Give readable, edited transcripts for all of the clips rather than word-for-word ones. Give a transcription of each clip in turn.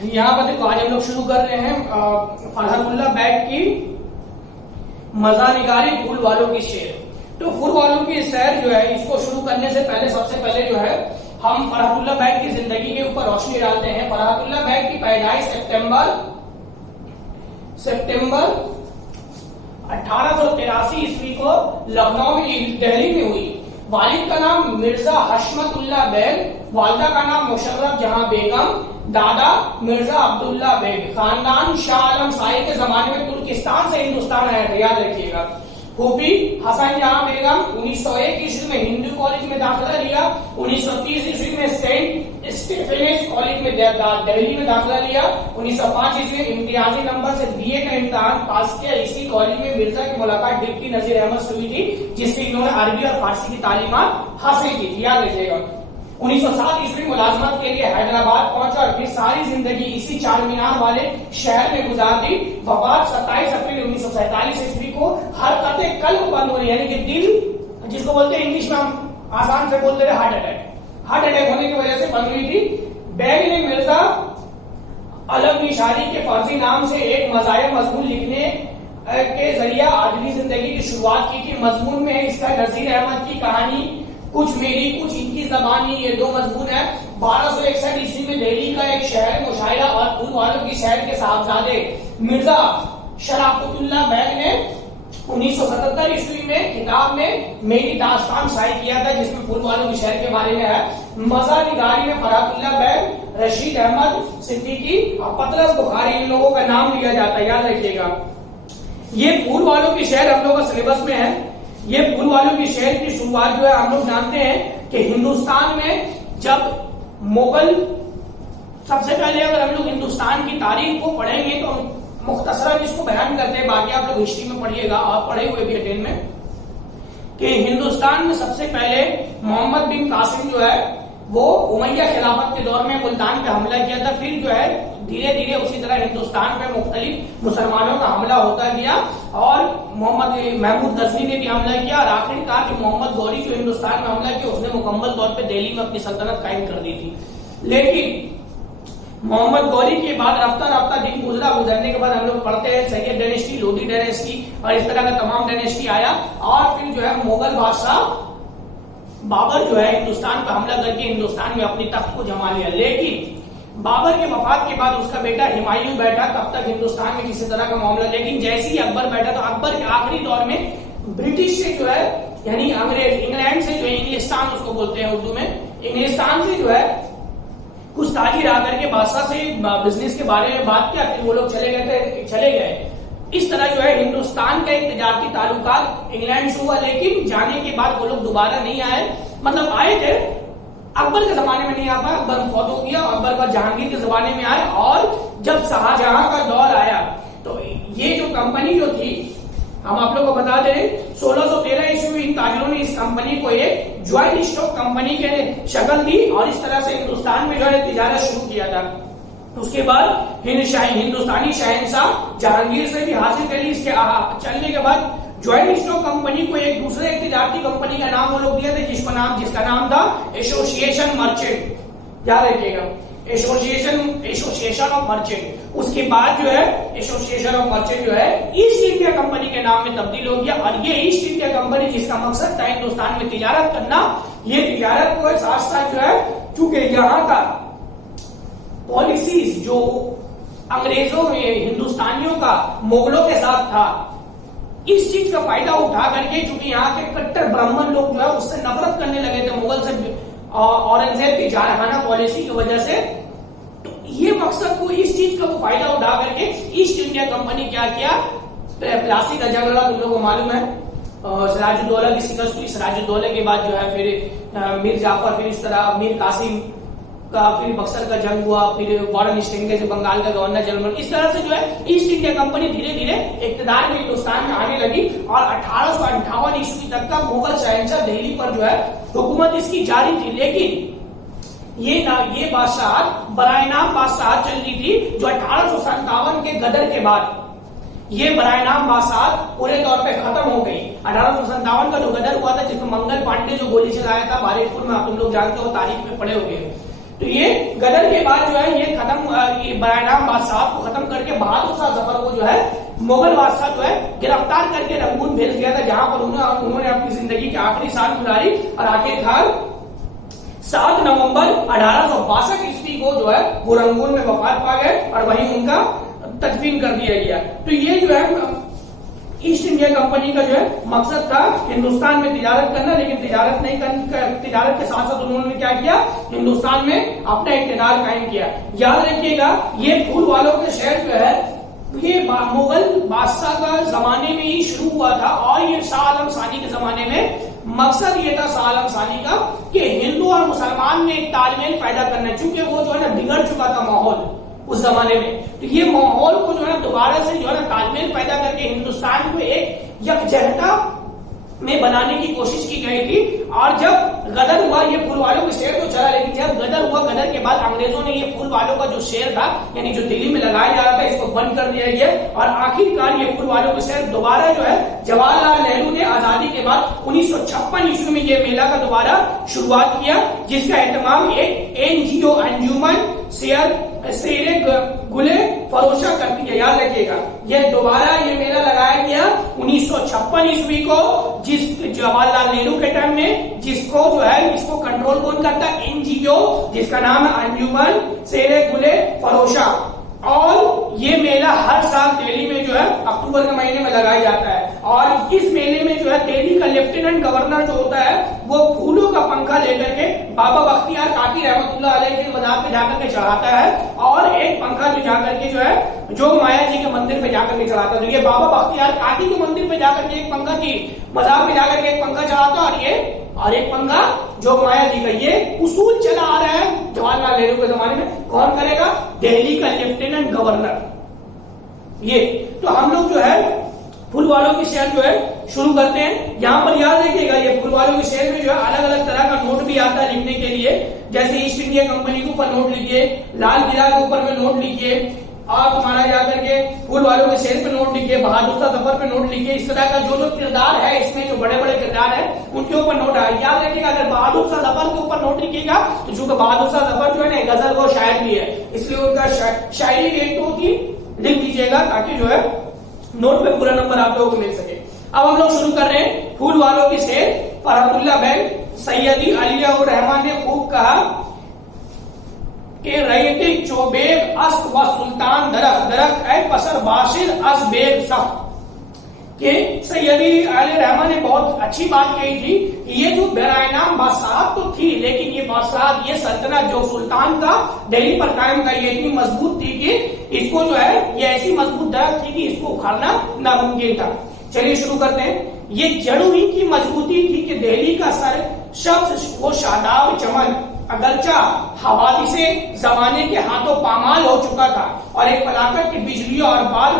यहाँ पर देखो आज हम लोग शुरू कर रहे हैं फरहतुल्लाह बैग की मजानिगारी फूल वालों की शेर। तो फूल वालों की शेर जो है इसको शुरू करने से पहले सबसे पहले जो है हम फरहतुल्लाह बैग की जिंदगी के ऊपर रोशनी डालते हैं। फरहतुल्लाह बैग की पैदाइश सितंबर 1883 ईस्वी को लखनऊ में दिल्ली में हुई। वालिद का नाम मिर्जा हशमतुल्लाह बैग, वालिदा का नाम मुशर्रफ जहां बेगम, दादा मिर्जा अब्दुल्ला बैग। खानदान शाह आलम शाही के जमाने में तुर्किस्तान से हिंदुस्तान आया, याद रखिएगा। फूफी हसन जहां बेगम 1901 ईस्वी में हिंदू कॉलेज में दाखिला लिया। 1930 ईस्वी में सेंट स्टीफेंस कॉलेज में दिल्ली में दाखिला लिया। 1905 ईस्वी में इम्तियाजी नंबर से बीए का इम्तिहान पास किया। इसी कॉलेज में मिर्जा की मुलाकात डिप्टी नजीर अहमद से हुई थी, जिससे इन्होंने अरबी और फारसी की तालीमात हासिल की थी, याद रखिएगा। 1907 ईस्वी मुलाजमत के लिए हैदराबाद पहुंचा और फिर सारी जिंदगी इसी चार मीनार वाले शहर में गुजार दी। वफात 27 अप्रैल 1947 ईस्वी को हरकते कल्ब बंद हुई, यानी कि दिल जिसको बोलते हैं इंग्लिश में हम आसान से बोलते हैं हार्ट अटैक होने की वजह से बंद हुई थी। बैग ने मिर्जा अलम निशारी के फर्जी नाम से एक मज़ाहिर मजमून लिखने के जरिए आदमी जिंदगी की शुरुआत की थी। मजमून में इसका नजीर अहमद की कहानी, कुछ मेरी कुछ इनकी जबानी, ये दो मजमून है। 1261 ईस्वी में दिल्ली का एक शहर मुशायरा और फूल वालों की शहर के साहबजादे मिर्जा शराफतुल्लाह बैग ने 1977 ईस्वी में किताब में मेरी दास्तान शाये किया था, जिसमें फूल वालों की शहर के बारे में है। मज़ानिगारी में फरहतुल्लाह बैग, रशीद अहमद सिद्दीकी और पतरस बुखारी इन लोगों का नाम लिया जाता है, याद रखिएगा। ये फूल वालों की शहर हम लोगों का सिलेबस में है। ये फूल वालों की शहर की शुरुआत जो है हम लोग जानते हैं कि हिंदुस्तान में जब मुगल, सबसे पहले अगर हम लोग हिंदुस्तान की तारीख को पढ़ेंगे तो मुख्तसरन इसको बयान करते हैं, बाकी आप लोग हिस्ट्री में पढ़िएगा, आप पढ़े हुए भी अटेन में, कि हिंदुस्तान में सबसे पहले मोहम्मद बिन कासिम जो है वो उमैया खिलाफत के दौर में मुल्तान पे हमला किया था। फिर जो है धीरे धीरे उसी तरह हिंदुस्तान पे मुख्तलिफ मुसलमानों का हमला होता गया और मोहम्मद महमूद गजनी ने भी हमला किया और आखिरकार जो मोहम्मद गौरी जो हिंदुस्तान में हमला किया उसने मुकम्मल तौर पे दिल्ली में अपनी सल्तनत कायम कर दी थी। लेकिन मोहम्मद गौरी के बाद रफ्ता रफ्ता दिन गुजरने के बाद हम लोग पढ़ते हैं सैयद डायनेस्टी, लोधी डायनेस्टी और इस तरह का तमाम डायनेस्टी आया और फिर जो है मुगल बादशाह बाबर जो है हिंदुस्तान पर हमला करके हिंदुस्तान में अपनी तख्त को जमा लिया। लेकिन बाबर के वफात के बाद उसका बेटा हुमायूं बैठा, तब तक हिंदुस्तान में किसी तरह का मामला। लेकिन जैसे ही अकबर बैठा तो अकबर के आखिरी दौर में ब्रिटिश से जो है यानी अंग्रेज, इंग्लैंड से जो है इंग्लिस्तान उसको बोलते हैं उर्दू में, इंग्लिस्तान से जो है कुछ ताजिर आकर के बादशाह से बिजनेस के बारे में बात किया, फिर वो लोग चले गए। इस तरह जो है हिंदुस्तान का एक तजारती ताल्लुकात इंग्लैंड से हुआ, लेकिन जाने के बाद वो लोग दोबारा नहीं आए। मतलब आए थे, अकबर के जमाने में नहीं आ पाया, अकबर फौत हो गया, अकबर का जहांगीर के जमाने में आए और जब शाहजहां का दौर आया तो ये जो कंपनी जो थी हम आप लोग को बता दें 1613 ईस्वी में इन ताजिरों ने इस कंपनी को एक ज्वाइंट स्टॉक कंपनी के शक्ल दी और इस तरह से हिंदुस्तान में जो है तिजारत शुरू किया था। उसके बाद हिंदुस्तानी शहंशाह जहांगीर से भी हासिल करी। इसके चलने के बाद ज्वाइंट स्टॉक कंपनी को एक दूसरे तिजारती कंपनी का नाम वो लोग दिया था जिसका नाम था एसोसिएशन मर्चेंट, याद रखिएगा, एसोसिएशन ऑफ मर्चेंट। उसके बाद जो है एसोसिएशन ऑफ मर्चेंट जो है ईस्ट इंडिया कंपनी के नाम में तब्दील हो गया और ये ईस्ट इंडिया कंपनी जिसका मकसद था हिंदुस्तान में तिजारत करना, ये तिजारत को साथ साथ जो है चूंकि यहाँ का पॉलिसीज जो अंग्रेजों में हिंदुस्तानियों का मुगलों के साथ था, इस चीज का फायदा उठा करके चूंकि यहाँ के कट्टर ब्राह्मण लोग जो है उससे नफरत करने लगे थे मुगल से, औरंगजेब की जारहाना पॉलिसी की वजह से, तो ये मकसद को इस चीज का वो फायदा उठा करके ईस्ट इंडिया कंपनी क्या किया, प्लासी का जंग लड़ा, तुम लोगों को मालूम है, सिराजुद्दौला की शिकस्त हुई। सिराजुद्दौला के बाद जो है फिर मीर जाफर, फिर इस तरह मीर कासिम का, फिर बक्सर का जंग हुआ, फिर वारन स्टेंगे से बंगाल का गवर्नर जनरल, इस तरह से जो है ईस्ट इंडिया कंपनी धीरे धीरे इक्तदार में हिंदुस्तान में आने लगी और 1858 ईस्वी तक का मुगल शहंशाह दिल्ली पर जो है हुकूमत इसकी जारी थी। लेकिन ये बादशाह बराए नाम बादशाह चल रही थी जो 1857 के गदर के बाद ये बराए नाम बादशाह पूरे तौर पे खत्म हो गई। 1857 का जो गदर हुआ था जिसमें मंगल पांडे जो गोली चलाया था बारिकपुर में, आप तुम लोग जानते हो, तारीख में पढ़े होंगे। तो ये गदर के बाद जो है ये खत्म, ये बरानाम बादशाह को खत्म करके बहादुर शाह जफर को जो है मुगल बादशाह जो है गिरफ्तार करके रंगून भेज दिया था, जहां पर उन्होंने अपनी जिंदगी के आखिरी साल गुजारी और आखिरकार 7 नवंबर 1862 ईस्वी को जो है वो रंगून में वफात पा गए और वहीं उनका तदफीन कर दिया गया। तो ये जो है ईस्ट इंडिया कंपनी का जो है मकसद था हिंदुस्तान में तिजारत करना, लेकिन तिजारत के साथ साथ उन्होंने क्या किया, हिंदुस्तान में अपना इक़्तिदार कायम किया। याद रखिएगा ये फूल वालों के शहर जो है ये मुगल बादशाह का जमाने में ही शुरू हुआ था और ये शाह आलम सानी के जमाने में मकसद ये था शाह आलम सानी का कि हिंदू और मुसलमान में एक तालमेल पैदा करना, चूंकि वो जो है ना बिगड़ चुका था माहौल उस जमाने में। तो ये माहौल को जो है दोबारा से जो है ना तालमेल पैदा करके हिंदुस्तान को एक यकजहता में बनाने की कोशिश की गई थी। और जब गदर हुआ, ये फूल वालों के शहर तो चला, लेकिन जब गदर हुआ, गदर के बाद अंग्रेजों ने ये फूल वालों का जो शहर था यानी जो दिल्ली में लगाया जा रहा था इसको बंद कर दिया गया और आखिरकार ये फूल वालों के शहर दोबारा जो है जवाहरलाल नेहरू ने आजादी के बाद 1956 ईस्वी में ये मेला का दोबारा शुरुआत किया, जिसका एहतमाम एक एनजीओ अंजुमन शेरे गुले फरोशा करती है। याद रखिएगा ये दोबारा ये मेला लगाया गया 1956 ईस्वी को, जिस जवाहरलाल नेहरू के टाइम में, जिसको जो है इसको कंट्रोल कौन करता है, एनजीओ, जिसका नाम है अंजुमन शेरे गुले फरोशा। और ये मेला हर साल दिल्ली में जो है अक्टूबर के महीने में लगाया जाता है और इस मेले में जो है दिल्ली का लेफ्टिनेंट गवर्नर जो होता है वो फूलों का पंखा लेकर के बाबा बख्तियार काकी रहमतुल्लाह अलैह के मज़ार पे जाकर के चढ़ाता है और एक पंखा जो जाकर के जो है जोग माया जी के मंदिर पे जाकर के चढ़ाता है। तो ये बाबा बख्तियार काकी के मंदिर पे जाकर के एक पंखा की मज़ार पे जाकर के एक पंखा चढ़ाता और एक पंखा जोग माया जी का। ये उसूल चला आ रहा है जवाहरलाल नेहरू के जमाने में। कौन करेगा, दिल्ली का लेफ्टिनेंट गवर्नर। ये तो हम लोग जो है फूल वालों के शहर जो है शुरू करते हैं। यहाँ पर याद रखिएगा ये फूल वालों के शहर में जो है अलग अलग तरह का नोट भी आता है लिखने के लिए, जैसे ईस्ट इंडिया कंपनी के ऊपर नोट लिखिए, लाल किला के ऊपर में नोट लिखिए, और तुम्हारा जाकर के फूल वालों के शहर पे नोट लिखिए, बहादुर शाह जफर पे नोट लिखिए। इस तरह का जो किरदार है इसमें जो बड़े बड़े किरदार है उनके ऊपर नोट है। याद रखिएगा अगर बहादुर शाह जफर के ऊपर नोट लिखिएगा तो चूंकि बहादुर शाह जफर जो है ना गजल वो शायर भी है, इसलिए उनका शायरी की एक होती लिख दीजिएगा ताकि जो है नोट पे पूरा नंबर आप लोगों को मिल सके। अब हम लोग शुरू कर रहे हैं फूल वालों के शहर। फरहतुल्लाह बैग सैयदी अलिया उर रहमान ने खूब कहा के रईते चौबेग अस्त व सुल्तान दरख दरख ऐ पसर बाशिर अस बेग सख। के सैयदी अली रहमान ने बहुत अच्छी बात कही थी कि ये जो बेरानाम बादशाह तो थी, लेकिन ये बादशाह ये सल्तनत जो सुल्तान का दिल्ली पर कायम का ये इतनी मजबूत थी कि इसको जो है ये ऐसी मजबूत दरख्त थी कि इसको उखाड़ना नामुमकिन था। चलिए शुरू करते हैं। ये जड़ों ही की मजबूती थी कि दिल्ली का सर शब्द वो शादाब चमन अगरचा हवादिसे जमाने के हाथों पामाल हो चुका था और एक फलाकत की बिजलियों और बाद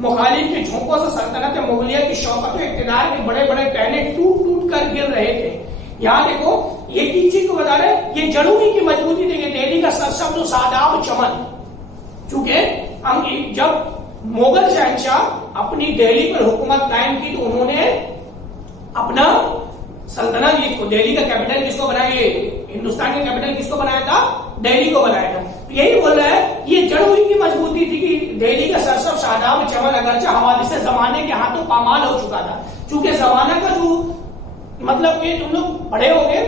मुखालिफ के झोंकों से सल्तनत मुगलिया की शौकत इक़्तिदार के बड़े बड़े टहने टूट टूट कर गिर रहे थे। यहाँ देखो ये किस चीज को बता रहे, ये जड़ों ही की मजबूती थी कि दिल्ली का सरशब्द जो शादाब चमन, चूंकि हम जब मुगल शहंशाह अपनी दिल्ली पर हुकूमत कायम की तो उन्होंने अपना सल्तनत जिसको दिल्ली का कैपिटल किसको बनाया, हिंदुस्तान का कैपिटल किसको बनाया था, दिल्ली को बनाया था। तो यही बोल रहा है ये जड़ों की मजबूती थी कि दिल्ली का सरसब शादाब चमन अगरचा हवादिसे जमाने के हाथों पामाल हो चुका था। चूंकि जमाना का जो मतलब कि तुम लोग पढ़े होंगे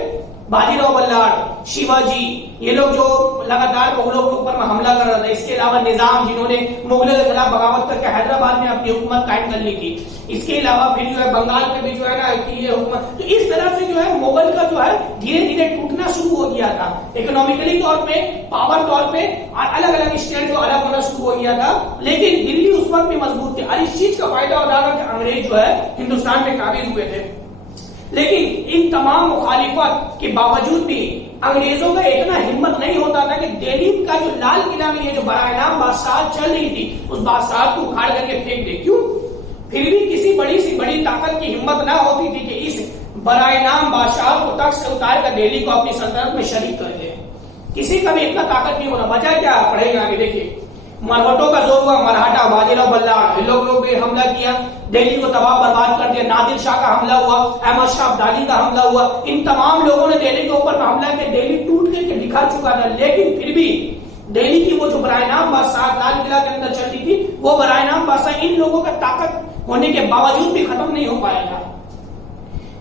बाजीराव बल्लार, शिवाजी, ये लोग जो लगातार मुगलों के ऊपर में हमला कर रहे थे। इसके अलावा निजाम जिन्होंने मुगलों के खिलाफ बगावत करके हैदराबाद में अपनी हुकूमत कायम कर ली थी। इसके अलावा फिर जो है बंगाल में भी जो है ना ये हुकूमत, तो इस तरह से जो है मुगल का जो है धीरे धीरे टूटना शुरू हो गया था। इकोनॉमिकली तौर पे, पावर तौर पे अलग अलग स्टेट जो अलग होना शुरू हो गया था, लेकिन दिल्ली उस वक्त भी मजबूत थी और इस चीज का फायदा उठाकर अंग्रेज जो है हिंदुस्तान में काबिज हुए थे। लेकिन इन तमाम मुखालिफत के बावजूद भी अंग्रेजों का इतना हिम्मत नहीं होता था कि दिल्ली का जो लाल किला में ये जो बरानाम बादशाह चल रही थी उस बादशाह को उखाड़ करके फेंक दे। क्यों? फिर भी किसी बड़ी सी बड़ी ताकत की हिम्मत ना होती थी कि इस बरानाम बादशाह को तख्त से उतार कर दिल्ली को अपनी सल्तनत में शरीक कर ले। किसी का भी इतना ताकत नहीं होना। वजह क्या पढ़ेगा आगे देखिए। मरहटों का जोर हुआ, मराठा बाजीराव बल्लाळ लोग भी हमला किया, दिल्ली को तबाह बर्बाद कर दिया। नादिर शाह का हमला हुआ, अहमद शाह अब्दाली का हमला हुआ। इन तमाम लोगों ने दिल्ली के ऊपर में हमला किया। दिल्ली टूट करके दिखा चुका था, लेकिन फिर भी दिल्ली की वो जो बरायनाम बादशाह लाल किला के अंदर चलती थी, वो बरायनाम बादशाह इन लोगों का ताकत होने के बावजूद भी खत्म नहीं हो पाया था।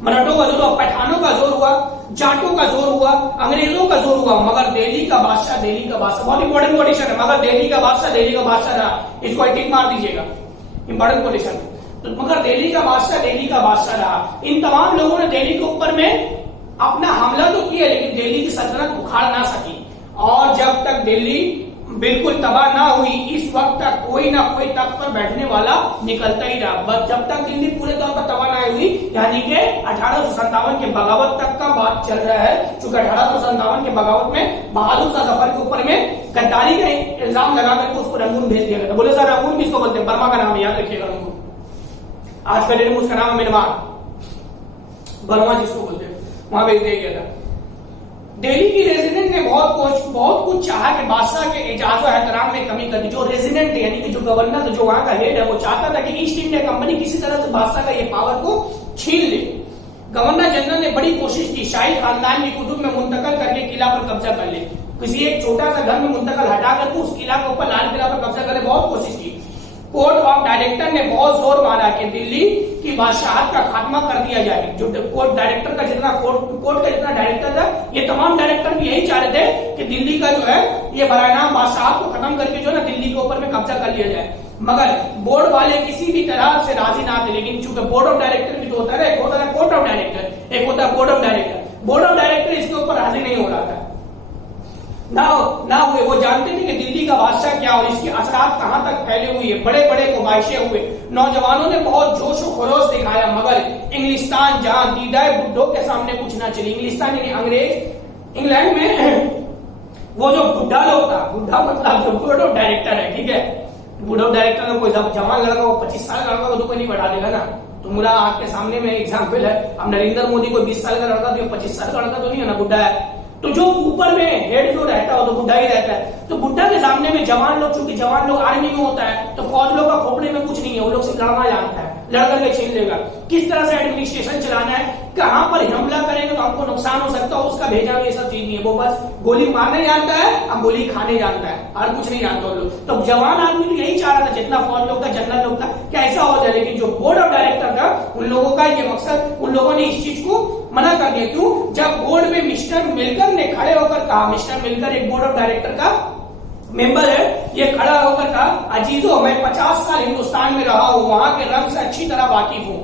मराठों का जोर हुआ, पठानों का जोर हुआ, जाटों का जोर हुआ, अंग्रेजों का जोर हुआ, मगर दिल्ली का बादशाह बहुत इंपॉर्टेंट क्वेश्चन है, मगर दिल्ली का बादशाह रहा। इसको टिक मार दीजिएगा, इंपॉर्टेंट क्वेश्चन। तो मगर दिल्ली का बादशाह रहा। इन तमाम लोगों ने दिल्ली के ऊपर में अपना हमला तो किया, लेकिन दिल्ली की सल्तनत उखाड़ ना सकी। और जब तक दिल्ली बिल्कुल तबाह ना हुई, इस वक्त तक कोई ना कोई तख्त पर बैठने वाला निकलता ही रहा। बस जब तक दिल्ली पूरे तौर पर तबाह ना हुई, यानी कि 1857 के बगावत तक का बात चल रहा है। चूंकि 1857 के बगावत में बहादुर शाह जफर के ऊपर में गद्दारी का इल्जाम लगा करके उसको रंगून भेज दिया गया। बोले सर रंगून किसको बोलते हैं? बर्मा का नाम याद रखिएगा। रंगून आज का डेट में उसका नाम है म्यांमार, बर्मा जिसको बोलते हैं, वहां भेज दिया गया था। दिल्ली की रेजिडेंट ने बहुत कुछ चाहा कि बादशाह के एजाज और एहतराम में कमी कर दी। जो रेजिडेंट यानी कि जो गवर्नर, जो वहां का हेड है, वो चाहता था कि ईस्ट इंडिया कंपनी किसी तरह से बादशाह का ये पावर को छीन ले। गवर्नर जनरल ने बड़ी कोशिश की, शाही खानदान की कुतुब में मुंतकल करके किला पर कब्जा कर ले। किसी एक छोटा सा घर में मुंतकल हटा करके उस किला के ऊपर लाल किला पर कब्जा करे, बहुत कोशिश की। कोर्ट ऑफ डायरेक्टर ने बहुत जोर मारा कि दिल्ली की बादशाहत का खात्मा कर दिया जाए। जो कोर्ट डायरेक्टर का जितना कोर्ट का जितना डायरेक्टर था, ये तमाम डायरेक्टर भी यही चाह रहे थे कि दिल्ली का जो है ये बरायनाम बादशाहत को खत्म करके जो है ना दिल्ली के ऊपर में कब्जा कर लिया जाए। मगर बोर्ड वाले किसी भी तरह से राजी ना थे। लेकिन चूंकि बोर्ड ऑफ डायरेक्टर भी तो होता है, एक होता है कोर्ट ऑफ डायरेक्टर, एक होता है board of director. Board of director इसके ऊपर राजी नहीं हो रहा था, ना हुए। वो जानते थे कि दिल्ली का बादशाह क्या और इसके असरात कहां तक फैले हुए हैं। बड़े बड़े मुबाहिशे हुए, नौजवानों ने बहुत जोश और खरोश दिखाया, मगर इंग्लिस्तान जहां दीदाए बुड्ढों के सामने कुछ ना चली। इंग्लिस्तान यानी अंग्रेज, इंग्लैंड में वो जो बुढ़ा लोग था, बुढ़ा मतलब जो बोर्ड ऑफ डायरेक्टर है, ठीक है, बोर्ड ऑफ डायरेक्टर में कोई जवान लड़का वो 25 साल का लड़का को तो कोई नहीं बढ़ा देगा ना। तो मेरा आपके सामने में एग्जाम्पल है, अब नरेंद्र मोदी कोई 20 साल का लड़का तो 25 साल का लड़का तो नहीं है ना, बुढ़ा है। तो जो ऊपर में हेड जो रहता है वो तो बुढ़ा ही रहता है। तो बुढ़ा के सामने में जवान लोग, चूंकि जवान लोग आर्मी में होता है, तो फौज लोग का खोपड़े में कुछ नहीं है, वो लोग सिर्फ लड़ना जानता है, लड़कर के छीन लेगा। किस तरह से एडमिनिस्ट्रेशन चलाना है, कहां पर हमला करेंगे तो हमको नुकसान हो सकता है, उसका भेजा ये सब चीज नहीं है। वो बस गोली मारने जानता है, अब गोली खाने जानता है, और कुछ नहीं जानता वो लोग। तो जवान आदमी तो यही चाह रहा था, जितना फौज लोग था, जनरल लोग था, कि ऐसा हो जाए। लेकिन जो बोर्ड ऑफ डायरेक्टर था, उन लोगों का ये मकसद, उन लोगों ने इस चीज को मना कर दिया। क्यों? जब बोर्ड में मिस्टर मिलकर ने खड़े होकर कहा, मिस्टर मिलकर एक बोर्ड ऑफ डायरेक्टर का मेंबर है, ये खड़ा होकर कहा, अजीजों मैं 50 साल हिंदुस्तान में रहा हूं, वहां के रंग से अच्छी तरह वाकिफ हूं।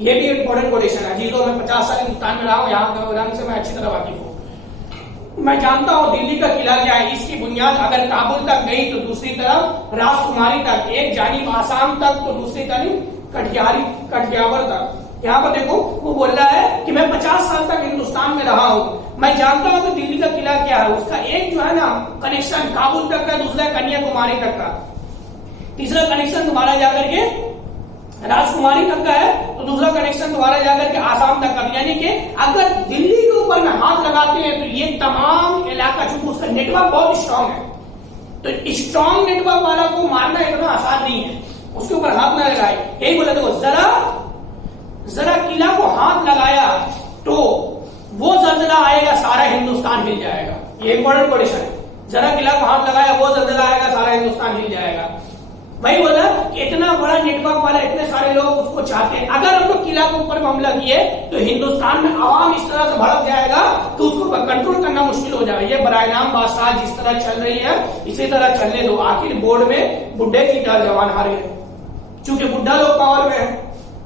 ये भी इंपॉर्टेंट कोटेशन है, अजीजों मैं 50 साल हिंदुस्तान में रहा हूं, यहाँ के रंग से मैं अच्छी तरह वाकिफ हूं। मैं जानता हूं दिल्ली का किला क्या है, इसकी बुनियाद अगर काबुल तक गई तो दूसरी तरफ राजकुमारी तक, एक जानिब आसाम तक तो दूसरी तरफ कटियावर तक। यहाँ पर देखो वो बोल रहा है कि मैं 50 साल तक हिंदुस्तान में रहा हूं, मैं जानता हूं कि दिल्ली का किला क्या है। उसका एक जो है ना कनेक्शन काबुल तक का, दूसरा कन्याकुमारी तक का, तीसरा कनेक्शन तुम्हारा जाकर के राजकुमारी तक का है, तो दूसरा कनेक्शन तुम्हारा जाकर के आसाम तक का। यानी कि अगर दिल्ली के ऊपर में हाथ लगाते हैं तो ये तमाम इलाका, चूंकि उसका नेटवर्क बहुत स्ट्रांग है, तो स्ट्रांग नेटवर्क वाला को मारना इतना आसान नहीं है, उसके ऊपर हाथ ना लगाए। यही बोला देखो, जरा किला को हाथ लगाया तो वो जल्जला आएगा, सारा हिंदुस्तान हिल जाएगा। ये इंपॉर्टेंट क्वेश्चन है, जरा किला को हाथ लगाया वो जल्जला आएगा, सारा हिंदुस्तान हिल जाएगा। वही बोला कि इतना बड़ा नेटवर्क वाला, इतने सारे लोग उसको चाहते हैं। अगर हम लोग किला के ऊपर हमला किए तो हिंदुस्तान में आवाम इस तरह से भड़क जाएगा कि उसको कंट्रोल करना मुश्किल हो जाएगा। ये बरायनाम बादशाह जिस तरह चल रही है इसी तरह चलने दो। आखिर बोर्ड में बुढ़े की तरह जवान हार गए, चूंकि बुढ़ा लोग पावर में है,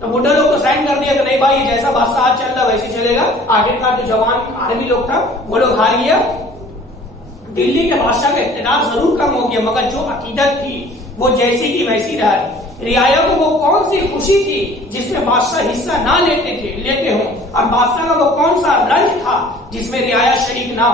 तो बुढ़ा लोग तो साइन कर दिया कि नहीं भाई जैसा बादशाह चल रहा वैसे चलेगा। आखिरकार जो जवान आर्मी लोग था वो लोग हार गया। दिल्ली के बादशाह का इख्तियार जरूर कम हो गया, मगर जो अकीदत थी वो जैसी की वैसी रही। रियाया को वो कौन सी खुशी थी जिसमें बादशाह हिस्सा ना लेते हों, और बादशाह का वो कौन सा रंज था जिसमें रियाया शरीक ना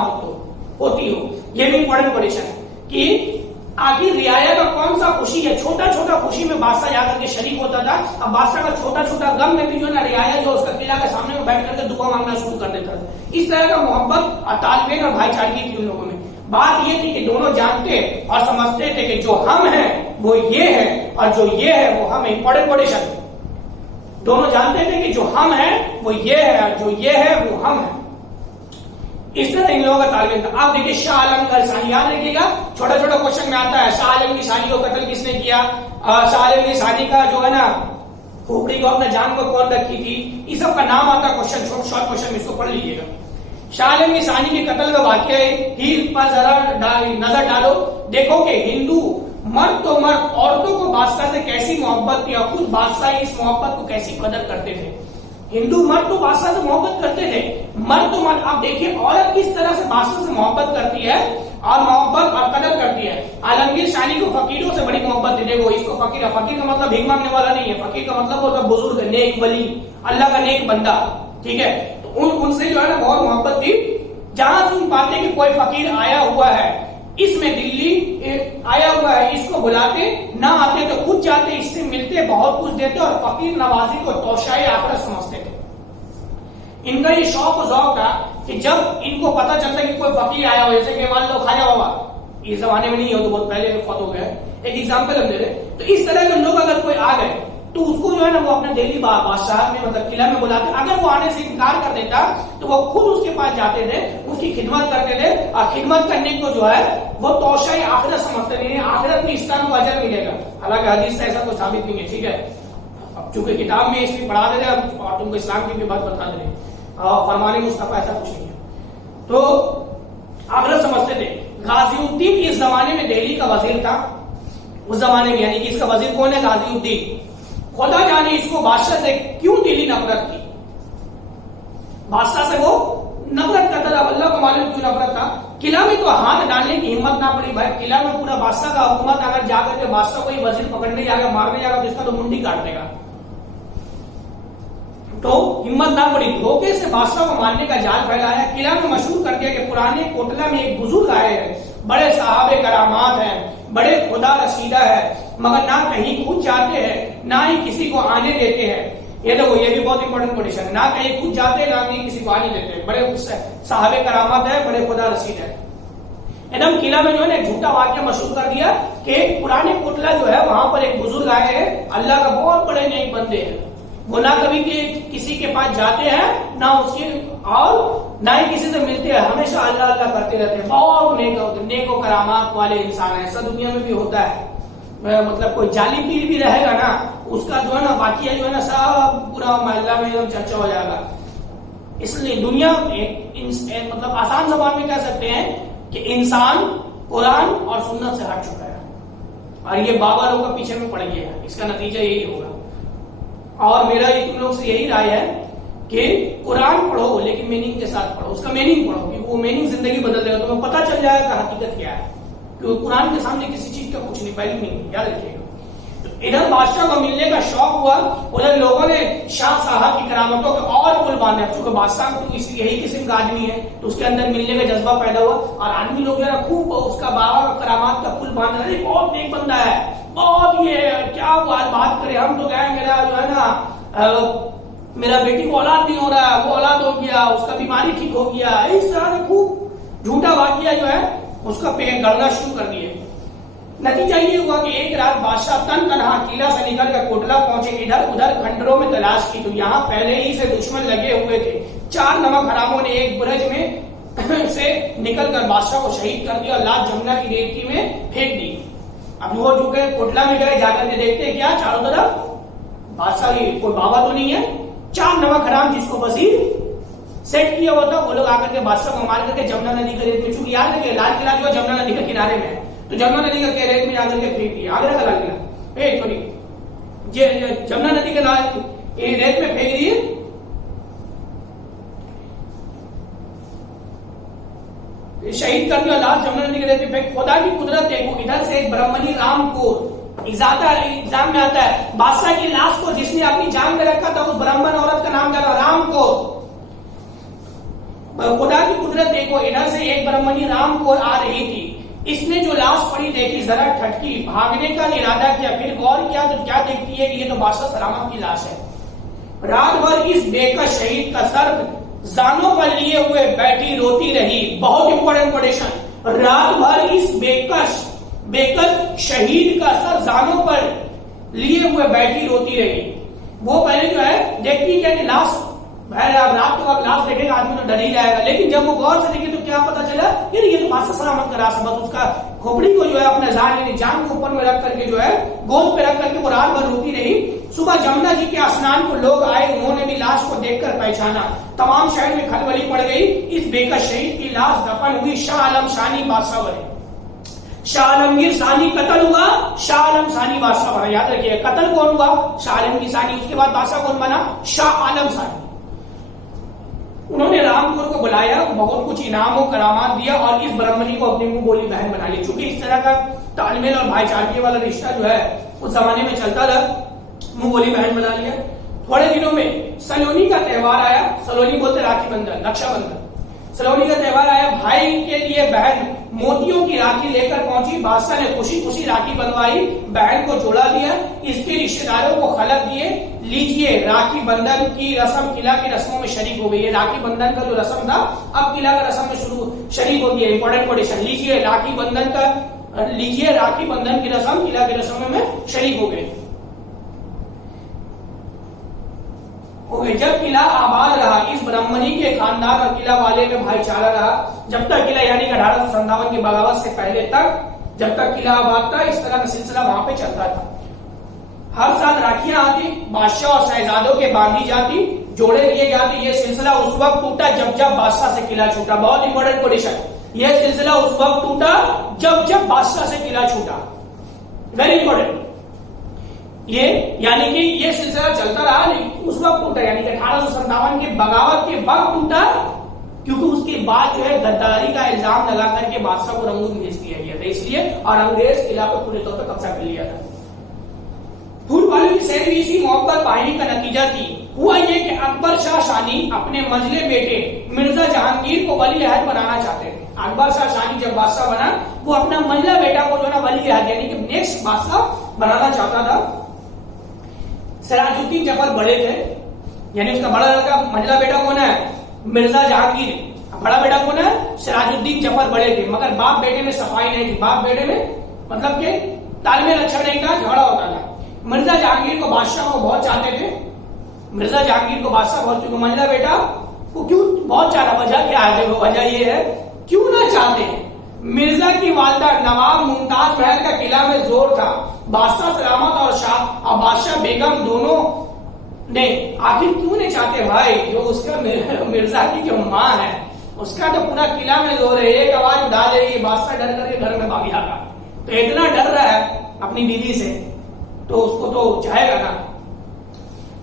होती हो। ये भी इंपॉर्टेंट क्वेश्चन है कि आखिर रियाया का कौन सा खुशी है। छोटा छोटा खुशी में बादशाह जाकर के शरीक होता था, अब बादशाह का छोटा छोटा गम में भी जो ना रियाया जो उसका किला के सामने में बैठ करके दुआ मांगना शुरू कर देता था। इस तरह का मोहब्बत और तालमेल और भाईचारगी थी उन लोगों में। बात ये थी कि दोनों जानते और समझते थे कि जो हम हैं वो ये है और जो ये है वो हम। इंपॉर्टेंट कोटेशन, दोनों जानते थे कि जो हम हैं वो ये है और जो ये है वो हम है। इस तरह इन लोगों का तालमेल था। आप देखिए शाह आलम का सानी, याद रखिएगा छोटा छोटा क्वेश्चन में आता है शाह आलम की शानी को कत्ल किसने किया, शाह आलम की शानी का जो है ना खोपड़ी को अपना जान को कौन रखी थी, इस सब का नाम आता क्वेश्चन, शॉर्ट क्वेश्चन, इसको पढ़ लीजिएगा। शाह आलम की शानी के कत्ल का वाक्य ही पर जरा नजर डालो, देखो कि हिंदू मर्द तो मर्द औरतों को बादशाह से कैसी मोहब्बत थी और खुद बादशाह इस मोहब्बत को कैसी कदर करते थे। हिंदू मर्द तो बादशाह से मोहब्बत करते थे, मर्द तो मर्द। आप देखिए औरत किस तरह से बादशाह से मोहब्बत करती है और मोहब्बत और कदर करती है। आलमगीर शानी को फकीरों से बड़ी मोहब्बत थी। देखो इसको फकीर, फकीर का मतलब भीख मांगने वाला नहीं है, फकीर का मतलब होता बुजुर्ग, नेक वली, अल्लाह का नेक बंदा, ठीक है। तो उनसे जो है ना बहुत मोहब्बत थी। जहां सुन पाते कि कोई फकीर आया हुआ है, इसमें दिल्ली आया हुआ है, इसको बुलाते, ना आते तो खुद जाते, इससे मिलते, बहुत कुछ देते और फकीर नवाजी को तोशाए आखिरत समझते थे। इनका ये शौक और ज़ौक था कि जब इनको पता चलता कि कोई फकीर आया हो, जैसे कि मान लो ख्वाजा बाबा, इस जमाने में नहीं हो तो बहुत पहले फौत हो गया, एक एग्जाम्पल हम दे रहे, तो इस तरह के लोग अगर कोई आ गए तो उसको जो है ना वो अपने दिल्ली बादशाह में मतलब किला में बुलाते। अगर वो आने से इनकार कर देता तो वो खुद उसके पास जाते थे, उसकी खिदमत करते थे और खिदमत करने को जो है वो तोशाए आखिरत समझते नहीं, आखिरत में इस्लाम को अजर मिलेगा। हालांकि हदीस से ऐसा कोई साबित नहीं है, ठीक है। अब चूंकि किताब में इसमें पढ़ा दे रहे और तुमको इस्लाम की भी बात बता दे रहे, फरमाने मुस्तफा ऐसा कुछ नहीं है। तो आखिरत समझते थे। गाजिउद्दीन इस जमाने में दिल्ली का वजीर था, उस जमाने में, यानी कि इसका वजीर कौन है, गाजिउद्दीन। खुदा जाने इसको बादशाह से क्यों दिली नफरत की, बादशाह से वो नफरत करता था, अल्लाह को मालूम क्यों नफरत था। किला में तो हाथ डालने की हिम्मत ना पड़ी भाई, किला में पूरा बादशाह का हुकूमत, अगर जाकर के बादशाह को ही वजीर पकड़ने जाएगा, मारने जाएगा तो इसका तो मुंडी काट देगा, तो हिम्मत ना पड़ी। धोखे से बादशाह को मारने का जाल फैलाया, किला में मशहूर कर दिया कि पुराने कोटला में एक बुजुर्ग आए हैं, बड़े साहबे करामात हैं, बड़े खुदा रसीदा है, मगर ना कहीं खुद जाते हैं ना ही किसी को आने देते हैं। ये देखो ये भी बहुत इंपॉर्टेंट कंडीशन है, ना कहीं खुद जाते ना कहीं किसी को आने देते हैं, बड़े साहबे करामात है, बड़े खुदा रसीद है। एकदम किला में जो है ना झूठा वाक्य मशहूर कर दिया कि पुराने कोटला जो है वहां पर एक बुजुर्ग आए हैं, अल्लाह का बहुत बड़े नेक बंदे हैं, वो ना कभी किसी के पास जाते हैं ना उसके और ना ही किसी से मिलते हैं, हमेशा अल्लाह अल्लाह करते रहते हैं, बहुत नेको करामात वाले इंसान है। ऐसा दुनिया में भी होता है, मतलब कोई जाली पीर भी रहेगा ना, उसका जो है ना वाकिया जो है ना सब पूरा मोहल्ला में एकदम चर्चा हो जाएगा। इसलिए दुनिया मतलब आसान जबान में कह सकते हैं कि इंसान कुरान और सुन्नत से हट चुका है और ये बाबा लोग का पीछे में पड़ गया है, इसका नतीजा यही होगा। और मेरा ये तुम लोग से यही राय है कि कुरान पढ़ो लेकिन मीनिंग के साथ पढ़ो, उसका मीनिंग पढ़ो, क्योंकि वो मीनिंग जिंदगी बदल देगा, तुम्हें पता चल जाएगा हकीकत क्या है, क्योंकि कुरान के सामने किसी चीज का कुछ नहीं, पहले नहीं, याद रखिएगा। तो इधर बादशाह को मिलने का शौक हुआ, उधर लोगों ने शाह साहब की करामतों के और पुल बांधे, क्योंकि बादशाह तो यही किस्म का आदमी है तो उसके अंदर मिलने का जज्बा पैदा हुआ और आदमी लोग जो है खूब उसका बाबा करामात का पुल बांध रहे, बहुत नेक बंदा है, बहुत ये क्या बात करे, हम तो गए, मेरा जो है ना मेरा बेटी को औलाद नहीं हो रहा है, वो औलाद हो गया, उसका बीमारी ठीक हो गया, इस तरह से खूब झूठा वाकिया जो है उसका पेट गड़ना शुरू कर दिए। नतीजा ये हुआ कि एक रात बादशाह तन तनहा किला से निकल कर कोटला पहुंचे, इधर उधर खंडरों में तलाश की तो यहाँ पहले ही से दुश्मन लगे हुए थे। 4 नमक हरामों ने एक बुरज में से निकलकर बादशाह को शहीद कर दिया और लाश जमुना की रेती में फेंक दी। अब वो जो गए कोटला में गए, जाकर के देखते क्या चारों तरफ बादशाह कोई बाबा तो नहीं है, 4 नमक हराम जिसको वजीर सेट किया हुआ था वो लोग आकर के बादशाह को मार करके जमुना नदी के रेत में, चूंकि याद रखिए लाल किला जो जमुना नदी के किनारे में है, तो जमुना नदी के रेत में जाकर के फेंक दिया, आगरा का लाल किला, सॉरी जमुना नदी के रेत में फेंक दिए। शहीद कर दिया, लाश जमुना नदी के रेत में फेंक। खुदा की कुदरत देखो, इधर से एक ब्रह्मणी राम को एग्जाम में आता है, बादशाह की लाश को जिसने अपनी जान में रखा था उस ब्राह्मण औरत का नाम क्या था, राम को। खुदा की कुदरत देखो, इधर से एक ब्रह्मणी राम को आ रही थी, इसने जो लाश पड़ी देखी जरा ठटकी, भागने का इरादा किया, फिर गौर किया तो क्या देखती है कि ये तो बादशाह सलामत की लाश है। रात भर इस बेकस शहीद का सर जानों पर लिए हुए बैठी रोती रही। बहुत इंपॉर्टेंट कोटेशन, रात भर इस बेकस शहीद का सर जानों पर लिए हुए बैठी रोती रही। वो पहले जो है देखती क्या कि लाश है, अब रात को अब लाश देखेगा आदमी तो डर ही जाएगा, लेकिन जब वो गौर से देखे तो क्या पता चला यार ये तो बादशाह सलामत का रास्ता, बस उसका खोपड़ी को जो है अपने जान को ऊपर में रख करके जो है गोद पे रख करके वो रात भर रोती रही। सुबह जमुना जी के स्नान को लोग आए, उन्होंने भी लाश को देखकर पहचाना। तमाम शहर में खलबली पड़ गई। इस बेकस शहीद की लाश दफन हुई। शाह आलम शानी बादशाह बने। शाह आलमगीर सानी कत्ल हुआ, शाह आलम सानी बादशाह बना। याद रखिए कत्ल कौन हुआ? शाह आलमगीर सानी। उसके बाद बादशाह कौन बना? शाह आलम सानी। उन्होंने रामपुर को बुलाया, बहुत कुछ इनाम और करामात दिया और इस ब्रह्मणी को अपनी मुंह बोली बहन बना ली। चूंकि इस तरह का तालमेल और भाईचारे वाला रिश्ता जो है उस जमाने में चलता रहा, मुंह बोली बहन बना लिया। थोड़े दिनों में सलोनी का त्योहार आया। सलोनी बोलते राखी बंधन, रक्षाबंधन। सलोनी का त्योहार आया। भाई के लिए बहन मोतियों की राखी लेकर पहुंची। बादशाह ने खुशी खुशी राखी बनवाई, बहन को जोड़ा दिया। इसके रिश्तेदारों को खलक दिए, लीजिए राखी बंधन की रस्म किला की रस्मों में शरीक हो गई है। राखी बंधन का जो रस्म था अब किला का रस्म में शरीक हो गया। इंपॉर्टेंट कोटेशन लीजिए राखी बंधन की रस्म किला की रस्मों में शरीक हो गए। जब किला आबाद रहा, इस ब्रह्मणी के खानदान और किला वाले में भाईचारा रहा। जब तक किला यानी 1857 की बगावत से पहले तक, जब तक किला आबाद था, इस तरह का सिलसिला वहां पे चलता था। हर साल राखियां आती, बादशाह और शहजादों के बांधी जाती, जोड़े लिए जाते। ये सिलसिला उस वक्त टूटा जब बादशाह से किला छूटा। बहुत इंपॉर्टेंट पोजीशन। यह सिलसिला उस वक्त टूटा जब बादशाह से किला छूटा। Very important. ये यानी कि ये सिलसिला चलता रहा लेकिन उस वक्त टूटा, यानी कि 1857 के बगावत के वक्त टूटा, क्योंकि उसके बाद जो है गद्दारी का इल्जाम लगा करके बादशाह को रंगून भेज दिया गया था, इसलिए। और अंग्रेज किला पर पूरे तौर पर कब्जा कर लिया था। फूल वालों की सैर इसी मोहब्बत पानी का नतीजा थी। हुआ ये कि अकबर शाह शानी अपने मंझले बेटे मिर्जा जहांगीर को वली अहद बनाना चाहते थे। अकबर शाह शानी जब बादशाह बना, वो अपना मंझला बेटा को जो है वली अहद यानी कि नेक्स्ट बादशाह बनाना चाहता था। सिराजुद्दीन जफर बड़े थे, यानी उसका बड़ा लड़का मंझला बेटा कौन है? मिर्जा जहांगीर। बड़ा बेटा कौन है? सिराजुद्दीन जफर बड़े थे। मगर बाप बेटे में सफाई नहीं थी। बाप बेटे में मतलब के तालमेल अच्छा नहीं था, झगड़ा होता था। मिर्जा जहांगीर को बादशाह को बहुत चाहते थे। मिर्जा जहांगीर को बादशाह बहुत, क्योंकि मंझला बेटा को क्यों बहुत चाह रहा? वजह क्या है? देखो वजह ये है, क्यों ना चाहते हैं। मिर्जा की वालदा नवाब मुमताज महल का किला में जोर था। बादशाह सलामत और बादशाह बेगम दोनों ने आखिर क्यों नहीं चाहते भाई? जो उसका मिर्जा की जो माँ है उसका तो पूरा किला में जोर है, एक आवाज उठा दे रही है, बादशाह डर करके घर में भाग जाता। तो इतना डर रहा है अपनी बीवी से, तो उसको तो चाहेगा ना।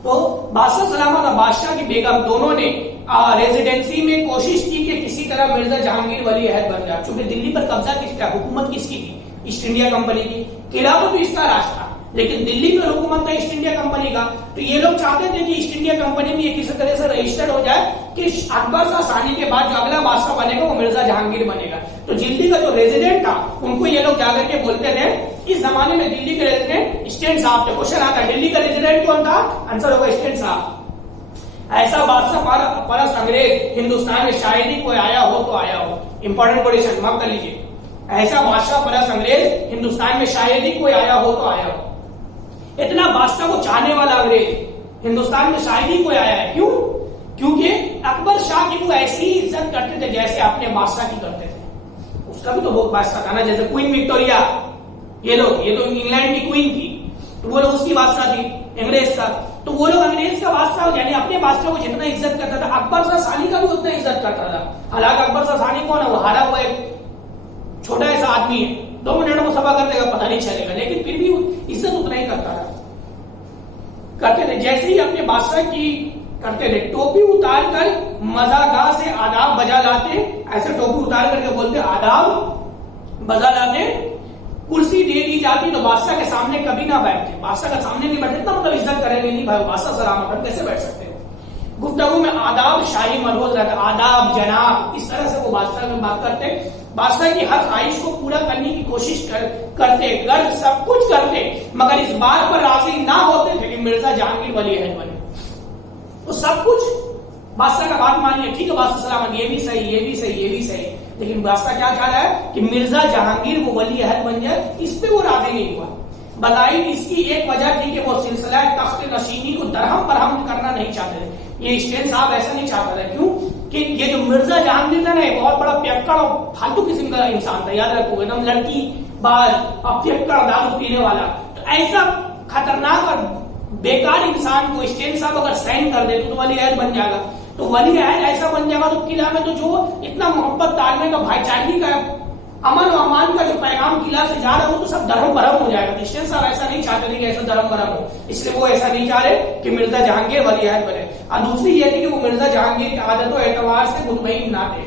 तो बादशाह सलामत और बादशाह की बेगम दोनों ने रेजिडेंसी में कोशिश की कि किसी तरह मिर्जा जहांगीर वली अहद बन जाए। चूंकि दिल्ली पर कब्जा किसका, हुकूमत किसकी थी? ईस्ट इंडिया कंपनी की। किला तो इसका राज था, लेकिन दिल्ली में हुकूमत था ईस्ट इंडिया कंपनी का। तो ये लोग चाहते थे कि ईस्ट इंडिया कंपनी में ये किसी तरह से रजिस्टर्ड हो जाए कि अकबर शाह शानी के बाद जो अगला बादशाह बनेगा वो मिर्जा जहांगीर बनेगा। तो दिल्ली का जो रेजिडेंट था उनको ये लोग जाकर के बोलते थे। इस जमाने में दिल्ली के रेजिडेंट स्टेट साहब थे। क्वेश्चन आता है दिल्ली का रेजिडेंट कौन था? आंसर होगा स्टेट साहब। ऐसा बादशाह परस्त अंग्रेज हिंदुस्तान में शायरी कोई आया हो तो आया हो। इंपॉर्टेंट पोजीशन मार्क कर लीजिए। ऐसा बादशाह परस्त अंग्रेज हिंदुस्तान में शायरी कोई आया हो तो आया हो। इतना बादशाह को चाहने वाला अंग्रेज हिंदुस्तान में शायरी कोई आया है। क्यों? क्योंकि अकबर शाह की वो ऐसी इज्जत करते थे जैसे अपने बादशाह की करते थे। उसका भी तो बहुत बादशाह था ना, जैसे क्वीन विक्टोरिया। ये तो इंग्लैंड की क्वीन थी, तो वो लोग उसकी बादशाह थी, अंग्रेज का। तो वो लोग अंग्रेज का बादशाह यानी अपने बादशाह को जितना इज्जत करता था, अकबर शाह शानी का भी उतना इज्जत करता था। हालांकि अकबर शाह शानी कौन है? वो हारा हुआ एक छोटा ऐसा आदमी है, 2 मिनट में सभा कर देगा, पता नहीं चलेगा, लेकिन फिर भी इज्जत उतना ही करता था, करते थे। जैसे ही अपने बादशाह की करते थे, टोपी उतार कर मजागा से आदाब बजा लाते। ऐसे टोपी उतार करके बोलते आदाब बजा लाते। कुर्सी दे दी जाती तो बादशाह के सामने कभी ना बैठते। बादशाह के सामने नहीं बैठते, मतलब इज्जत करेंगे नहीं भाई, बादशाह सलामत, हम कैसे बैठ सकते हैं? गुफ्तगू में आदाब शाही मलहूज रहता, आदाब जनाब, इस तरह से वो बादशाह में बात करते। बादशाह की हर ख्वाहिश को पूरा करने की कोशिश करते, गर्व सब कुछ करते, मगर इस बात पर राजी ना होते थे कि मिर्जा जहांगीर वली अहद बने। तो सब कुछ बादशाह का बात मान लिया, ठीक है बादशाह सलामत, ये भी सही, ये भी सही, ये भी सही, लेकिन वास्ता क्या चाह रहा है कि मिर्जा जहांगीर वो वली अहद बन जाए, इस पे वो राजी नहीं हुआ। बजाय इसकी एक वजह थी कि वो सिलसिला तख्त नशीनी को दरहम बरहम करना नहीं चाहते थे। ये स्टेन साहब ऐसा नहीं चाहते थे। क्यों कि ये जो मिर्जा जहांगीर था ना, बहुत बड़ा पियक्कड़ और फालतू किस्म का इंसान था, याद रखो, एकदम लड़की बाज और पियक्कड़ दारू पीने वाला। तो ऐसा खतरनाक और बेकार इंसान को स्टेन साहब अगर साइन कर दे तो वली अहद बन जाएगा। तो वली अहद ऐसा बन जाएगा तो किला में तो जो इतना मोहब्बत तालमेल और भाईचारगी का अमन और अमान का जो पैगाम किला से जा रहा है वो तो सब धर्म भरम हो जाएगा। स्टेन साहब ऐसा नहीं चाहते थे कि ऐसा धर्म भरम हो, इसलिए वो ऐसा नहीं चाह रहे कि मिर्जा जहांगीर वली अहद बने। और दूसरी ये थी कि वो मिर्जा जहांगीर की आदतों एतवार से मुतमईन ना थे।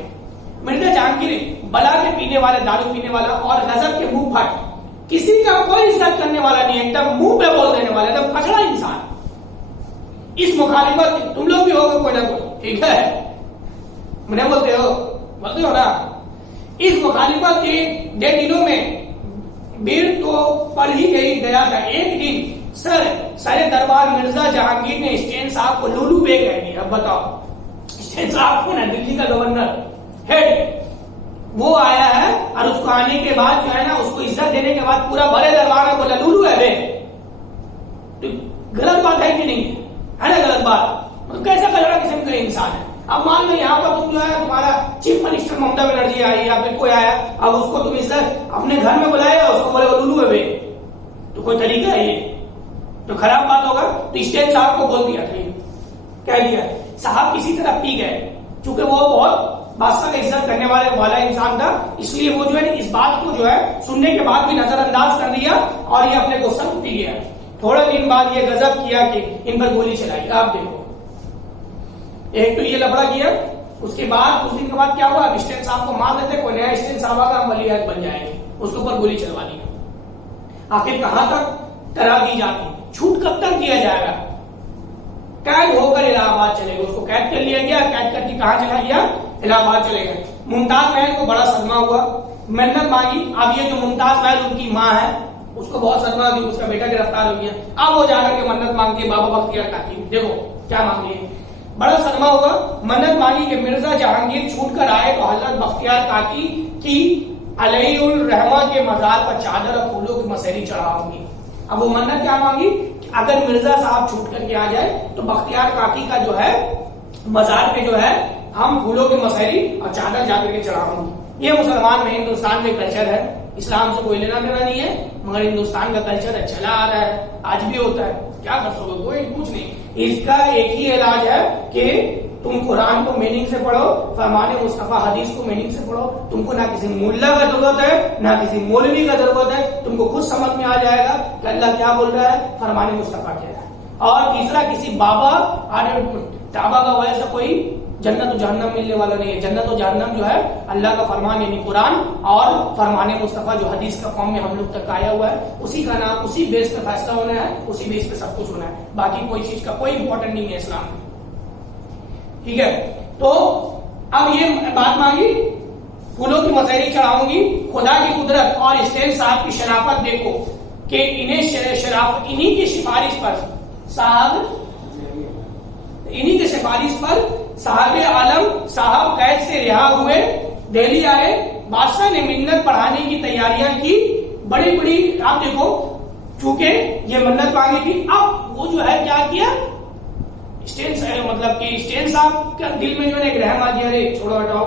मिर्जा जहांगीर बला के पीने वाले, दारू पीने वाला और गजब के मुंह फट, किसी का कोई इज्जत करने वाला नहीं, एकदम मुंह पे बोल देने वाला, एकदम कचरा इंसान। इस मुखालिफत तुम लोग भी होगे कोई ना कोई, ठीक है, मुझे बोलते हो ना। इस मुखालिफत के दिनों में बीर तो पढ़ ही गया था। एक दिन सरे दरबार मिर्जा जहांगीर ने स्टेन साहब को लूलू बेग कह दिया। अब बताओ, स्टेन साहब को ना दिल्ली का गवर्नर हेड वो आया है और उसको आने के बाद जो है ना, उसको इज्जत देने के बाद पूरा बड़े दरबार में बोला लूलू है बे। तो गलत बात है कि नहीं है ना? गलत बात, तो कैसा कचरा किस्म का इंसान है। अब मान लो यहाँ पर तुम जो है तुम्हारा चीफ मिनिस्टर ममता बनर्जी आई या फिर कोई आया, अब उसको तुम इज्जत अपने घर में बुलाया, उसको बोले लूलू है बे, तो कोई तरीका है ये? तो खराब बात होगा। तो स्टेन साहब को बोल दिया था, कह दिया साहब किसी तरह पी गए, चूंकि वो बहुत बादशाह का इज्जत करने वाला इंसान था, इसलिए वो जो है इस बात को जो है सुनने के बाद भी नजरअंदाज कर दिया और ये अपने गुस्सा में पी गया। थोड़े दिन बाद ये गजब किया कि इन पर गोली चलाई। आप देखो, एक तो ये लफड़ा किया, उसके बाद कुछ दिन के बाद क्या हुआ, स्टेन साहब को मार देते, कोई नया स्टेन साहब का वली अहद बन जाएंगे, उसके ऊपर गोली चलवा दी। आखिर कहां तक करा दी जाती, छूट कब तक दिया जाएगा? कैद होकर इलाहाबाद चले गए, उसको कैद कर लिया गया, कैद करके कहां चला गया? इलाहाबाद चले गए। मुमताज महल को बड़ा सदमा हुआ, मन्नत मांगी। अब ये जो मुमताज महल उनकी माँ है, उसको बहुत सदमा हुआ, उसका बेटा गिरफ्तार हो गया। अब वो जाकर के मन्नत मांगती है बाबा बख्तियार काकी, देखो क्या मांग रही है, बड़ा सदमा हुआ। मन्नत मांगी कि मिर्जा जहांगीर छूट कर आए तो हजरत बख्तियार काकी की अलैहिर रहमा के मजार पर चादर और फूलों की मसहरी चढ़ाऊंगी। अब वो मन्नत क्या मांगी, अगर मिर्जा साहब छूट करके आ जाए तो बख्तियार काकी का जो है मजार पे जो है हम फूलों की मसहरी और चादर जाकर के चढ़ाऊंगी। ये मुसलमान में, हिंदुस्तान में कल्चर है, इस्लाम से कोई लेना देना नहीं है, मगर हिंदुस्तान का कल्चर चला आ रहा है, आज भी होता है। क्या कर सकते, कोई कुछ नहीं। इसका एक ही इलाज है कि तुम कुरान को मीनिंग से पढ़ो, फरमाने मुस्तफा हदीस को मीनिंग से पढ़ो। तुमको ना किसी मुल्ला का जरूरत है ना किसी मौलवी का जरूरत है, तुमको खुद समझ में आ जाएगा कि अल्लाह क्या बोल रहा है, फरमाने मुस्तफा क्या है। और तीसरा, किसी बाबा का वैसा कोई जन्नत और जहन्नम मिलने वाला नहीं है। जन्नत और जहन्नम जो है अल्लाह का फरमान यानी कुरान और फरमाने मुस्तफा जो हदीस का फॉर्म में हम लोग तक आया हुआ है, उसी का नाम, उसी बेस पे फैसला होना है, उसी बेस पे सब कुछ होना है। बाकी कोई चीज का कोई इंपॉर्टेंट नहीं है इस्लाम में, ठीक है। तो अब ये बात मांगी, फूलों की मसहरी चढ़ाऊंगी, खुदा की कुदरत और स्टेन साहब की शराफत देखो कि इन्हें शराफत इन्हीं की सिफारिश पर साहब आलम साहब कैद से रिहा हुए, दिल्ली आए। बादशाह ने मिन्नत पढ़ाने की तैयारियां की, बड़ी बड़ी, आप देखो, चूंकि ये मन्नत मांगी थी। अब वो जो है क्या किया, मतलब कि स्टेन साहब के दिल में जो है एक रहम आ गया, अरे छोड़ो हटाओ,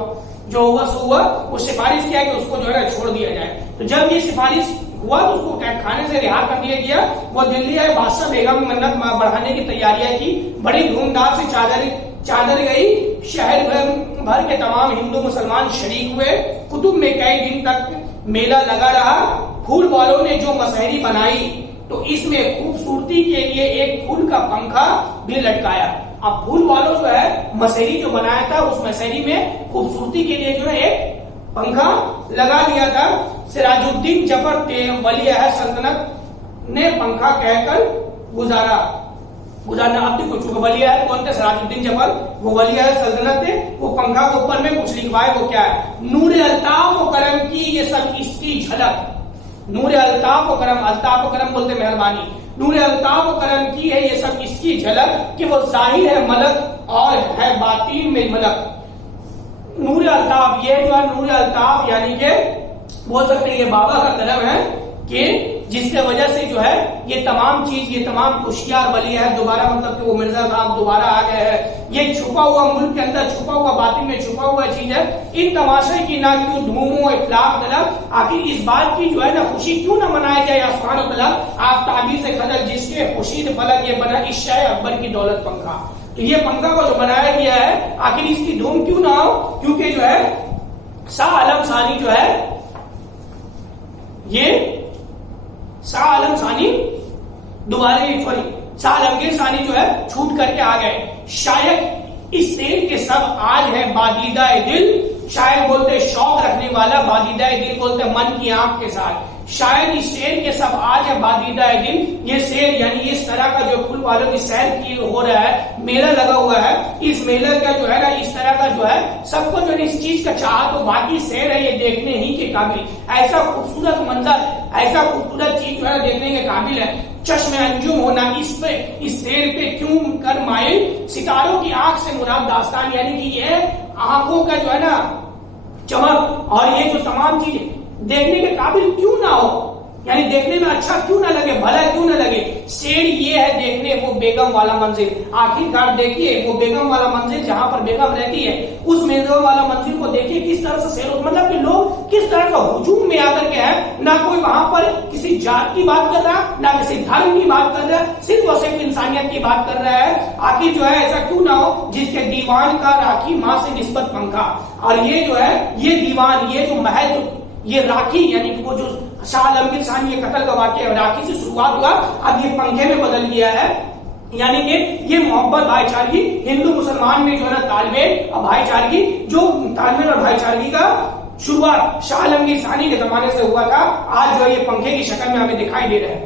जो हुआ सो हुआ। वो सिफारिश किया कि उसको जो है छोड़ दिया जाए। तो जब ये सिफारिश हुआ तो उसको कैद खाने से रिहा कर दिया गया। वो दिल्ली आए, बादशाह बेगम मन्नत बढ़ाने की तैयारियां की, बड़ी धूमधाम से चादर गई, शहर भर के तमाम हिंदू मुसलमान शरीक हुए। कुतुब में कई दिन तक मेला लगा रहा। फूल वालों ने जो मसहरी बनाई तो इसमें खूबसूरती के लिए एक फूल का पंखा भी लटकाया। अब फूल वालों जो है मसहरी जो बनाया था, उस मसहरी में खूबसूरती के लिए जो है एक पंखा लगा दिया था। सिराजुद्दीन जफर वली अहद सल्तनत ने पंखा कहकर गुजारना। अब देखो, चूंकि वली अहद कौन थे, सिराजुद्दीन जफर, वो वली अहद सल्तनत थे। वो पंखा के ऊपर में कुछ लिखवाए, वो क्या है, नूर अल्ताफ व करम की ये सब इसकी झलक। नूर अल्ताफ व करम, अल्ताफ व करम बोलते मेहरबानी, नूर अल्ताफ व करम की है ये सब इसकी झलक कि वो जाहिर है मलक और है बातीन में मलक। नूर अल्ताफ, ये जो है नूर अल्ताफ यानी कि बोल सकते हैं ये बाबा का कलम है कि जिसके वजह से जो है ये तमाम चीज, ये तमाम खुशियार वली है दोबारा, मतलब कि वो मिर्जा साहब दोबारा आ गए हैं। ये छुपा हुआ मुल्क के अंदर छुपा हुआ, बातिन में छुपा हुआ चीज है। इन तमाशे की ना क्यों धूमो इखलाक तलब, आखिर इस बात की जो है ना खुशी क्यों ना मनाया जाए आसमान तलब, आफ्ताबी से खजल जिसके खुशीद फलक ये बना इस शाह अकबर की दौलत पंखा। तो ये पंखा को जो बनाया गया है आखिर इसकी धूम क्यों ना हो, क्योंकि जो है शाह आलम सानी जो है ये शाह आलम सानी दोबारा सॉरी शाह आलमगीर सानी जो है छूट करके आ गए। शायद इस शेर के सब आज है बादीदा दिल, शायद बोलते शौक रखने वाला, बादीदा दिल बोलते मन की आंख के साथ। शायद इस शेर के सब आज है बादीदा दिल, ये शेर यानी इस तरह का जो फूल वालों की सैर की हो रहा है, मेला लगा हुआ है, इस मेले का जो है ना इस तरह का जो है सबको जो है इस चीज का चाह, तो बाकी शेर है ये देखने ही के काबिल। ऐसा खूबसूरत मंजर, ऐसा खूबसूरत चीज जो है देखने के काबिल है। चश्मे अंजुम होना इस पे, इस शेर पे क्यों कर माइल, सितारों की आंख से मुराद दास्तान, यानी कि ये आंखों का जो है ना चमक और ये जो तमाम चीज देखने के काबिल क्यों ना हो, यानी देखने में अच्छा क्यों ना लगे, भला क्यों ना लगे। शेर ये है देखने वो बेगम वाला मंजिल, आखिरकार देखिए वो बेगम वाला मंजिल जहां पर बेगम रहती है, उस बेगम वाला मंजिल को देखिए किस तरह से शेर, मतलब कि लोग किस तरह का हुजूम में आकर के है, ना कोई वहां पर किसी जात की बात कर रहा है, ना किसी धर्म की बात कर रहा है, सिर्फ और सिर्फ इंसानियत की बात कर रहा है। आखिर जो है ऐसा क्यों ना हो जिसके दीवान का राखी माँ से निस्बत पंखा, और ये जो है ये दीवान, ये जो महल, ये राखी यानी कि वो जो शाह आलमगीर सानी ये कत्ल का वाकया राखी से शुरुआत हुआ, अब ये पंखे में बदल गया है, यानी कि ये मोहब्बत भाईचारगी हिंदू मुसलमान में जो है ना तालमेल और भाईचारगी, जो तालमेल और भाईचारगी का शुरुआत शाह आलमगीर सानी के जमाने से हुआ था, आज जो है ये पंखे की शक्ल में हमें दिखाई दे रहे हैं।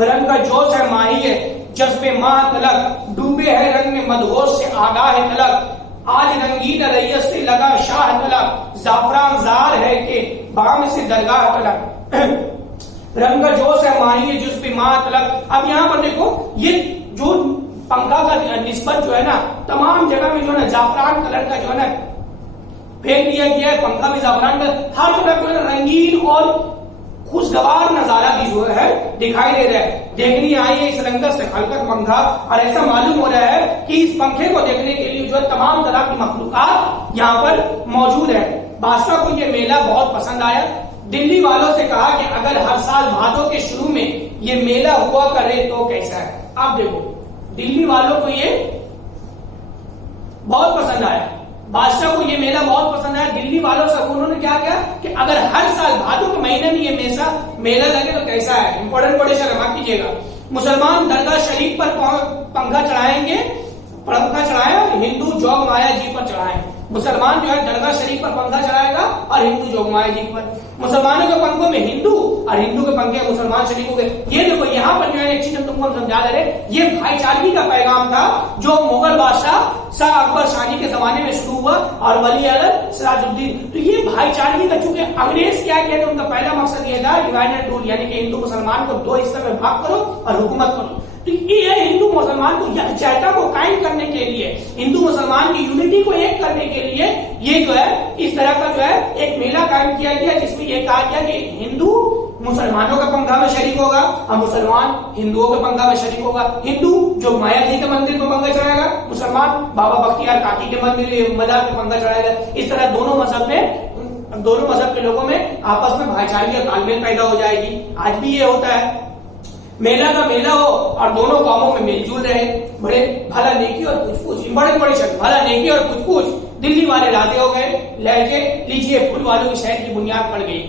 रंग का जोश है माही है जज्बे माह तलक, डूबे है रंग में मदहोश से आगाह है तलक, आज रंगीन रैयत से लगा शाह तलक, जाफरान जार है कि बाम से दरगाह तलक, रंग का जोश है माही है जुज़्बे माह तलक। अब यहाँ पर देखो ये जो पंखा का निस्बत जो है ना तमाम जगह में जो है ना जाफरान कलर का जो है ना फेंक दिया गया है, पंखा भी जाफरान का, हर तरफ जो है ना रंगीन और खुशगवार नजारा भी जो है दिखाई दे रहा है। देखनी आई है इस रंगत से खलकत पंखा, और ऐसा मालूम हो रहा है कि इस पंखे को देखने के लिए जो है तमाम तरह की मखलूकात यहाँ पर मौजूद है। बादशाह को ये मेला बहुत पसंद आया, दिल्ली वालों से कहा कि अगर हर साल भादों के शुरू में ये मेला हुआ करे तो कैसा है। आप देखो दिल्ली वालों को ये बहुत पसंद आया, बादशाह को ये मेला बहुत पसंद आया। दिल्ली वालों से उन्होंने क्या किया कि अगर हर साल भादों के महीने में ये मेला लगे तो कैसा है। इंपॉर्टेंट क्वेश्चन है, माफ कीजिएगा। मुसलमान दरगाह शरीफ पर पंखा चढ़ाएंगे, पंखा चढ़ाया, हिंदू जोग माया जी पर चढ़ाए। मुसलमान जो है दरगाह शरीफ पर पंखा चढ़ाएगा और हिंदू जोग माया जी पर। मुसलमानों के पंखों में हिंदू और हिंदू के पंखे मुसलमान शरीफों के। ये देखो यहाँ पर जो है एक चीज हम तुमको समझा दे रहे, ये भाईचारगी का पैगाम था जो मुगल बादशाह शाह अकबर शाही के जमाने में शुरू हुआ और वली अहद सिराजुद्दीन। तो ये भाईचारगी का, चूंकि अंग्रेज क्या कहते हैं, उनका पहला मकसद ये था डिवाइड एंड रूल, यानी कि हिंदू मुसलमान को दो हिस्से में भाग करो और हुकूमत करो। तो ये हिंदू मुसलमान को यकजहता को कायम करने के लिए, हिंदू मुसलमान की यूनिटी को एक करने के लिए ये जो है इस तरह का जो है एक मेला कायम किया गया, जिसमें ये कहा गया कि हिंदू मुसलमानों का पंखा में शरीक होगा और मुसलमान हिंदुओं के पंखा में शरीक होगा। हिंदू जो माया जी के मंदिर में पंखा चढ़ाएगा, मुसलमान बाबा बख्तियार काकी के मंदिर मजार पे पंखा चढ़ाएगा। इस तरह दोनों मजहब के लोगों में आपस में भाईचारे और तालमेल पैदा हो जाएगी। आज भी ये होता है, मेला का मेला हो और दोनों कामों में मिलजुल रहे। बड़े भला नेकी और पूछ बड़े शब्द, भला नेकी और पूछ। दिल्ली वाले राजी हो गए, लहजे लीजिए फूल वालों की शहर की बुनियाद पड़ गई।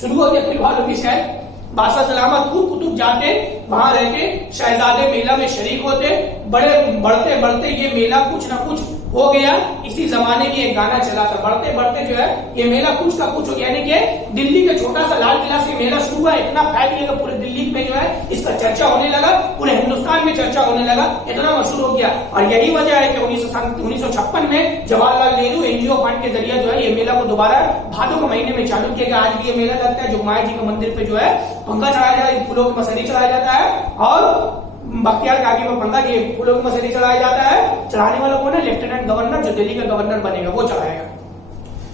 शुरू हो गया फूल वालों की शहर। बादशाह सलामत खूब कुतुब जाते, वहां रहते, शहजादे मेला में शरीक होते। बड़े बढ़ते बढ़ते ये मेला कुछ ना कुछ हो गया। इसी जमाने में एक गाना चला था, बढ़ते बढ़ते जो है ये मेला कुछ का कुछ हो गया। यानी कि दिल्ली के छोटा सा लाल किला से मेला शुरू हुआ, इतना फैल गया पूरे दिल्ली में जो है इसका चर्चा होने लगा, पूरे हिंदुस्तान में चर्चा होने लगा, इतना मशहूर हो गया। और यही वजह है कि 1956 में जवाहरलाल नेहरू एनजीओ फंड के जरिए जो है ये मेला को दोबारा भादों के महीने में चालू किया गया। आज भी ये मेला लगता है, जोगमाया जी के मंदिर पे जो है पंखा चढ़ाया जाता है, फूलों की मसहरी चढ़ाया जाता है और बख्तियार काकी को पंगा कि फूलों की मसीदी चढ़ाया जाता है, चढ़ाने वाला कौन है? लेफ्टिनेंट गवर्नर, जो दिल्ली का गवर्नर बनेगा वो चढ़ाएगा।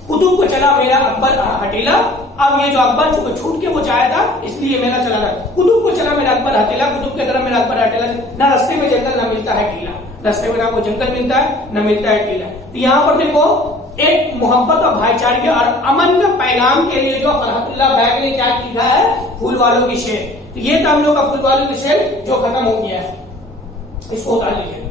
कुतुब को चला मेरा अकबर हटीला। अब ये जो अकबर छूट के वो चाहे था, इसलिए मेला चला रहा है। कुतुब को चला मेरा अकबर हटीला, कुतुब की तरफ मेरा अकबर हटीला। ना रास्ते में जंगल, ना मिलता है टीला। रास्ते में ना कोई जंगल मिलता है, ना मिलता है टीला। तो यहाँ पर देखो एक मोहब्बत और भाईचारे और अमन का पैगाम के लिए जो फरहतुल्लाह बैग ने क्या लिखा है? फूल वालों की शेर। तो ये था हम लोग का फूल वालों की शेर जो खत्म हो गया है। इसको उतार लीजिए।